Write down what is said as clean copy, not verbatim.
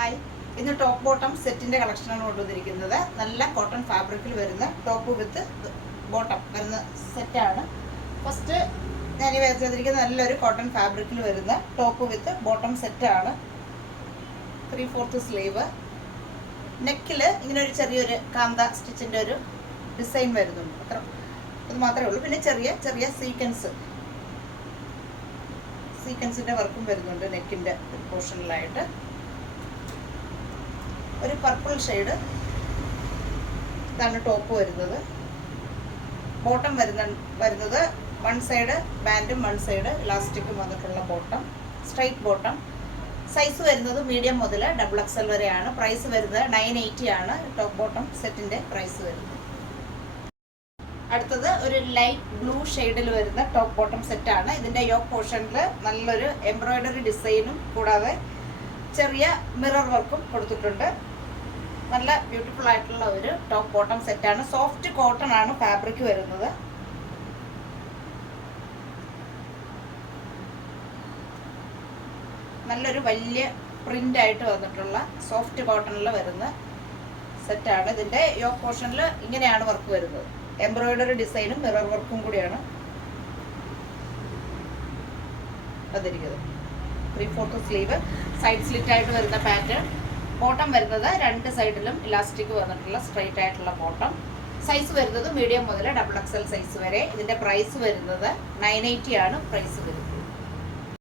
Hi, ഇന്ന് top bottom സെറ്റിൻ്റെ കളക്ഷനാണ് കൊണ്ടുവന്നിരിക്കുന്നത്. നല്ല കോട്ടൺ ഫാബ്രിക്കിൽ വരുന്ന ടോപ്പ് വിത്ത് ബോട്ടം വരുന്ന സെറ്റാണ്. ഫസ്റ്റ് ഞാൻ ഈ വെച്ചിരിക്കുന്നത് നല്ലൊരു കോട്ടൺ ഫാബ്രിക്കിൽ വരുന്ന ടോപ്പ് വിത്ത് ബോട്ടം സെറ്റാണ്. 3/4 സ്ലീവ്. നെക്കിൽ ഇങ്ങനെ ഒരു ചെറിയൊരു കാന്ത സ്റ്റിച്ചിൻ്റെ ഒരു ഡിസൈൻ വരുന്നുണ്ട്. അത് മാത്രമേ ഉള്ളൂ. പിന്നെ ചെറിയ ചെറിയ സീക്വൻസിൻ്റെ വർക്കും വരുന്നുണ്ട് നെക്കിൻ്റെ പോർഷനിലായിട്ട്. ഒരു പർപ്പിൾ ഷെയ്ഡ് ഇതാണ് ടോപ്പ് വരുന്നത്. ബോട്ടം വരുന്നത് വൺ സൈഡ് ബാൻഡും വൺ സൈഡ് ഇലാസ്റ്റിക്കും വന്നിട്ടുള്ള ബോട്ടം, സ്ട്രൈറ്റ് ബോട്ടം. സൈസ് വരുന്നത് മീഡിയം മുതൽ XXL വരെയാണ്. പ്രൈസ് വരുന്നത് 980 ആണ് ടോപ്പ് ബോട്ടം സെറ്റിൻ്റെ പ്രൈസ് വരുന്നത്. അടുത്തത് ഒരു ലൈറ്റ് ബ്ലൂ ഷെയ്ഡിൽ വരുന്ന ടോപ്പ് ബോട്ടം സെറ്റാണ്. ഇതിൻ്റെ യോക്ക് പോർഷനിൽ നല്ലൊരു എംബ്രോയ്ഡറി ഡിസൈനും കൂടാതെ ചെറിയ മിറർ വർക്കും കൊടുത്തിട്ടുണ്ട്. നല്ല ബ്യൂട്ടിഫുൾ ആയിട്ടുള്ള ഒരു ടോപ്പ് ബോട്ടം സെറ്റാണ്. സോഫ്റ്റ് കോട്ടൺ ആണ് ഫാബ്രിക് വരുന്നത്. നല്ലൊരു വലിയ പ്രിന്റ് ആയിട്ട് വന്നിട്ടുള്ള സോഫ്റ്റ് കോട്ടണിൽ വരുന്ന സെറ്റാണ്. ഇതിൻ്റെ യോക്ക് പോർഷനിൽ ഇങ്ങനെയാണ് വർക്ക് വരുന്നത്. എംബ്രോയ്ഡറി ഡിസൈനും മിറർ വർക്കും കൂടിയാണ് വന്നിരിക്കുന്നത്. 3/4 സ്ലീവ്, സൈഡ് സ്ലിറ്റ് ആയിട്ട് വരുന്ന പാറ്റേൺ. ബോട്ടം വരുന്നത് രണ്ട് സൈഡിലും ഇലാസ്റ്റിക് വന്നിട്ടുള്ള സ്ട്രൈറ്റ് ആയിട്ടുള്ള ബോട്ടം. സൈസ് വരുന്നത് മീഡിയം മുതൽ XXL സൈസ് വരെ. ഇതിൻ്റെ പ്രൈസ് വരുന്നത് 980 ആണ് പ്രൈസ് വരുന്നത്.